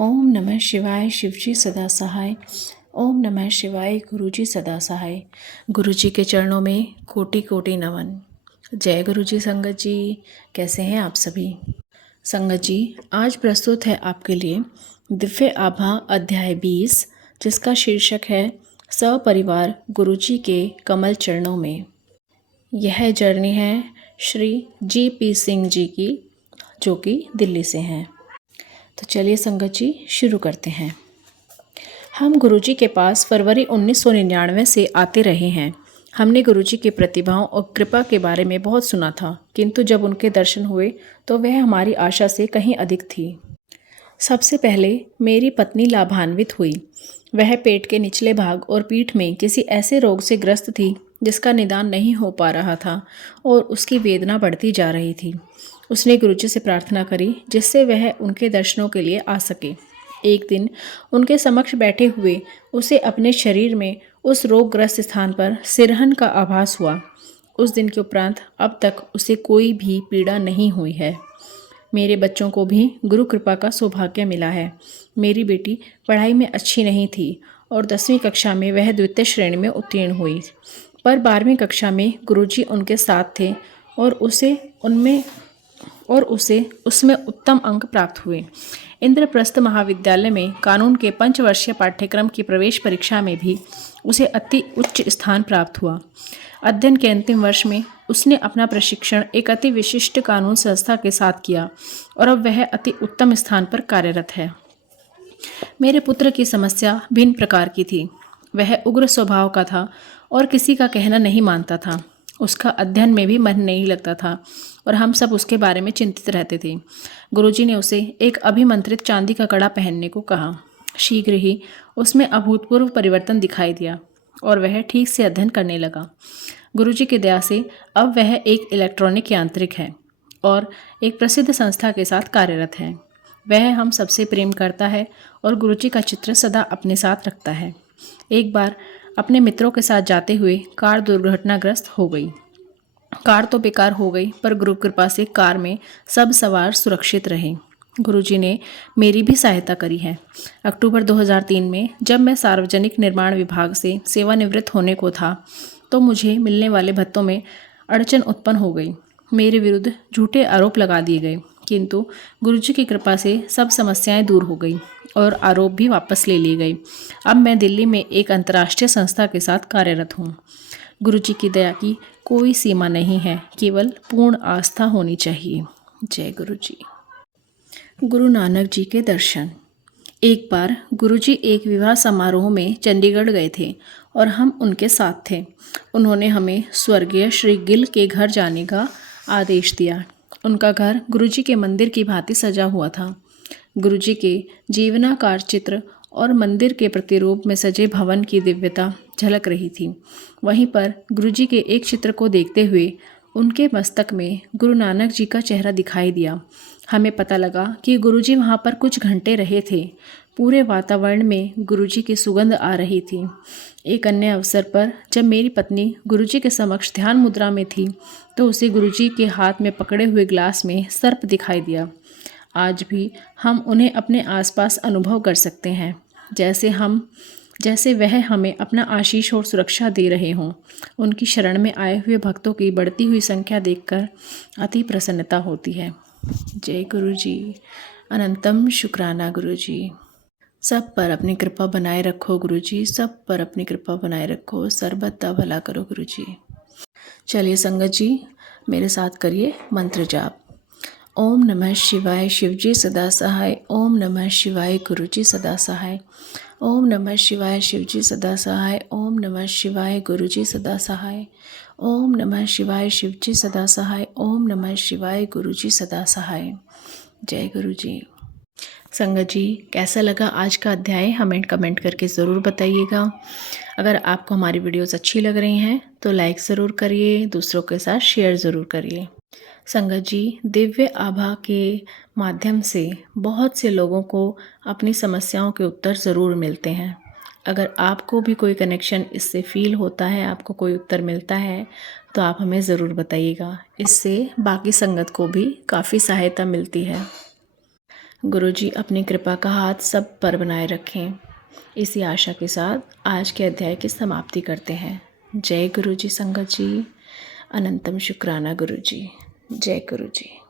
ओम नमः शिवाय। शिवजी सदा सहाय। ओम नमः शिवाय। गुरुजी सदा सहाय। गुरुजी के चरणों में कोटि कोटि नमन। जय गुरुजी। संगत जी, कैसे हैं आप सभी? संगत जी, आज प्रस्तुत है आपके लिए दिव्य आभा अध्याय 20, जिसका शीर्षक है सपरिवार गुरुजी के कमल चरणों में। यह जर्नी है श्री GP सिंह जी की, जो कि दिल्ली से हैं। तो चलिए संगत जी, शुरू करते हैं। हम गुरुजी के पास फरवरी 1999 से आते रहे हैं। हमने गुरुजी की प्रतिभाओं और कृपा के बारे में बहुत सुना था, किंतु जब उनके दर्शन हुए तो वह हमारी आशा से कहीं अधिक थी। सबसे पहले मेरी पत्नी लाभान्वित हुई। वह पेट के निचले भाग और पीठ में किसी ऐसे रोग से ग्रस्त थी जिसका निदान नहीं हो पा रहा था और उसकी वेदना बढ़ती जा रही थी। उसने गुरुजी से प्रार्थना करी जिससे वह उनके दर्शनों के लिए आ सके। एक दिन उनके समक्ष बैठे हुए उसे अपने शरीर में उस रोगग्रस्त स्थान पर सिरहन का आभास हुआ। उस दिन के उपरांत अब तक उसे कोई भी पीड़ा नहीं हुई है। मेरे बच्चों को भी गुरु कृपा का सौभाग्य मिला है। मेरी बेटी पढ़ाई में अच्छी नहीं थी और 10वीं कक्षा में वह द्वितीय श्रेणी में उत्तीर्ण हुई, पर 12वीं कक्षा में गुरुजी उनके साथ थे और उसे उसमें उत्तम अंक प्राप्त हुए। इंद्रप्रस्थ महाविद्यालय में कानून के 5 वर्षीय पाठ्यक्रम की प्रवेश परीक्षा में भी उसे अति उच्च स्थान प्राप्त हुआ। अध्ययन के अंतिम वर्ष में उसने अपना प्रशिक्षण एक अति विशिष्ट कानून संस्था के साथ किया और अब वह अति उत्तम स्थान पर कार्यरत है। मेरे पुत्र की समस्या भिन्न प्रकार की थी। वह उग्र स्वभाव का था और किसी का कहना नहीं मानता था। उसका अध्ययन में भी मन नहीं लगता था और हम सब उसके बारे में चिंतित रहते थे। गुरुजी ने उसे एक अभिमंत्रित चांदी का कड़ा पहनने को कहा। शीघ्र ही उसमें अभूतपूर्व परिवर्तन दिखाई दिया और वह ठीक से अध्ययन करने लगा। गुरुजी की दया से अब वह एक इलेक्ट्रॉनिक यांत्रिक है और एक प्रसिद्ध संस्था के साथ कार्यरत है। वह हम सबसे प्रेम करता है और गुरुजी का चित्र सदा अपने साथ रखता है। एक बार अपने मित्रों के साथ जाते हुए कार दुर्घटनाग्रस्त हो गई। कार तो बेकार हो गई, पर गुरु कृपा से कार में सब सवार सुरक्षित रहे। गुरुजी ने मेरी भी सहायता करी है। अक्टूबर 2003 में जब मैं सार्वजनिक निर्माण विभाग से सेवानिवृत्त होने को था तो मुझे मिलने वाले भत्तों में अड़चन उत्पन्न हो गई। मेरे विरुद्ध झूठे आरोप लगा दिए गए, किंतु गुरुजी की कृपा से सब समस्याएं दूर हो गई और आरोप भी वापस ले लिए गए। अब मैं दिल्ली में एक अंतर्राष्ट्रीय संस्था के साथ कार्यरत हूँ। गुरुजी की दया की कोई सीमा नहीं है, केवल पूर्ण आस्था होनी चाहिए। जय गुरुजी। गुरु नानक जी के दर्शन। एक बार गुरुजी एक विवाह समारोह में चंडीगढ़ गए थे और हम उनके साथ थे। उन्होंने हमें स्वर्गीय श्री गिल के घर जाने का आदेश दिया। उनका घर गुरुजी के मंदिर की भांति सजा हुआ था। गुरुजी के जीवनाकार चित्र और मंदिर के प्रतिरूप में सजे भवन की दिव्यता झलक रही थी। वहीं पर गुरुजी के एक चित्र को देखते हुए उनके मस्तक में गुरु नानक जी का चेहरा दिखाई दिया। हमें पता लगा कि गुरुजी वहां पर कुछ घंटे रहे थे। पूरे वातावरण में गुरुजी की सुगंध आ रही थी। एक अन्य अवसर पर जब मेरी पत्नी गुरुजी के समक्ष ध्यान मुद्रा में थी तो उसे गुरुजी के हाथ में पकड़े हुए ग्लास में सर्प दिखाई दिया। आज भी हम उन्हें अपने आसपास अनुभव कर सकते हैं, जैसे वह हमें अपना आशीष और सुरक्षा दे रहे हों। उनकी शरण में आए हुए भक्तों की बढ़ती हुई संख्या देखकर अति प्रसन्नता होती है। जय गुरुजी। अनंतम शुक्राना गुरुजी। सब पर अपनी कृपा बनाए रखो गुरुजी, सब पर अपनी कृपा बनाए रखो, सर्वदा भला करो गुरुजी। चलिए संगत जी, मेरे साथ करिए मंत्र जाप। ओम नमः शिवाय। शिवजी सदा सहाय। ओम नमः शिवाय। गुरुजी सदा सहाय। ओम नमः शिवाय। शिवजी सदा सहाय। ओम नमः शिवाय। गुरुजी सदा सहाय। ओम नमः शिवाय। शिवजी सदा सहाय। ओम नमः शिवाय। गुरुजी सदा सहाय। जय गुरुजी। संगत जी, कैसा लगा आज का अध्याय? हमें कमेंट करके ज़रूर बताइएगा। अगर आपको हमारी वीडियोस अच्छी लग रही हैं तो लाइक ज़रूर करिए, दूसरों के साथ शेयर ज़रूर करिए। संगत जी, दिव्य आभा के माध्यम से बहुत से लोगों को अपनी समस्याओं के उत्तर ज़रूर मिलते हैं। अगर आपको भी कोई कनेक्शन इससे फील होता है, आपको कोई उत्तर मिलता है, तो आप हमें ज़रूर बताइएगा। इससे बाकी संगत को भी काफ़ी सहायता मिलती है। गुरुजी अपनी कृपा का हाथ सब पर बनाए रखें। इसी आशा के साथ आज के अध्याय की समाप्ति करते हैं। जय गुरुजी संगत जी। अनंतम शुक्राना गुरुजी। जय गुरुजी।